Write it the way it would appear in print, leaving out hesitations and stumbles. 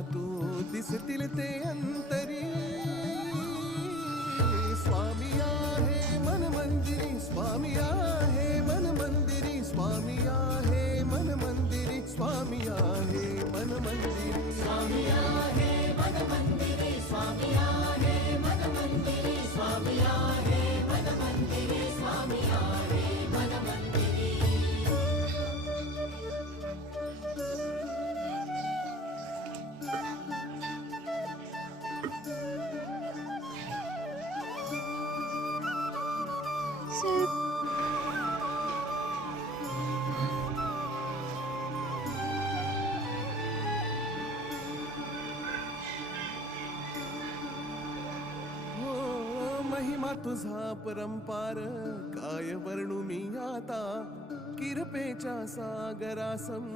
तू दिसतील ते अंतरी. स्वामी आहे मन मंदिरी, स्वामी आहे मन मंदिरी, स्वामी आहे मन मंदिरी, स्वामी आहे मन मंदिरी. स्वामी आहे मन मंदिरी, स्वामी आहे मन मंदिरी, स्वामी आहे मन मंदिरी, स्वामी आहे मन मंदिरी. महिमा तुझा परंपार काय वर्णू मी आता. किरपेच्या सागरासम